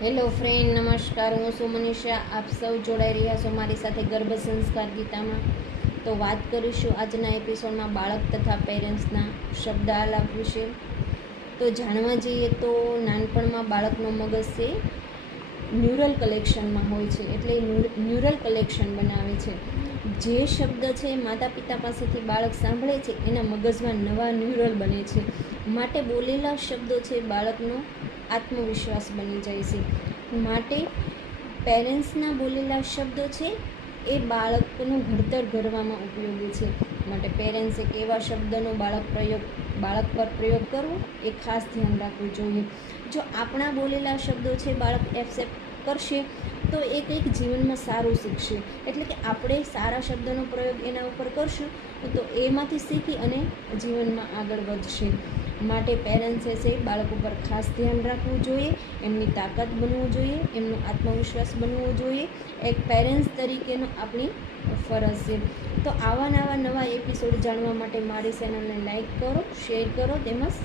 Hello friend, નમસ્કાર. હું છું મનીષા. આપ સૌ જોડાઈ રહ્યા છો મારી સાથે ગર્ભ સંસ્કાર ગીતામાં. તો વાત કરીશું આજના એપિસોડમાં બાળક તથા પેરેન્ટ્સના શબ્દ આલાપ વિશે. તો જાણવા જઈએ તો નાનપણમાં બાળકનો મગજ છે ન્યુરલ કલેક્શનમાં હોય છે, એટલે ન્યુરલ કલેક્શન બનાવે છે. જે શબ્દ છે માતા પિતા પાસેથી બાળક સાંભળે છે એના મગજમાં નવા ન્યુરલ બને છે. માટે બોલેલા શબ્દો છે બાળકનો આત્મવિશ્વાસ બની જાય છે. માટે પેરેન્ટ્સના બોલેલા શબ્દો છે એ બાળકનું ઘડતર ઘડવામાં ઉપયોગી છે. માટે પેરેન્ટ્સે કેવા શબ્દનો બાળક પર પ્રયોગ કરવો એ ખાસ ધ્યાન રાખવું જોઈએ. જો આપણા બોલેલા શબ્દો છે બાળક એક્સેપ્ટ કરશે તો એ કંઈક જીવનમાં સારું શીખશે. એટલે કે આપણે સારા શબ્દનો પ્રયોગ એના ઉપર કરશું તો એમાંથી શીખી અને જીવનમાં આગળ વધશે. માટે પેરેન્ટ્સે છે બાળક ઉપર ખાસ ધ્યાન રાખવું જોઈએ, એમની તાકાત બનવું જોઈએ, એમનો આત્મવિશ્વાસ બનવો જોઈએ. એક પેરેન્ટ્સ તરીકેનો આપણી ફરજ છે. તો આવા નવા એપિસોડ જાણવા માટે મારી ચેનલને લાઈક કરો, શેર કરો, તેમજ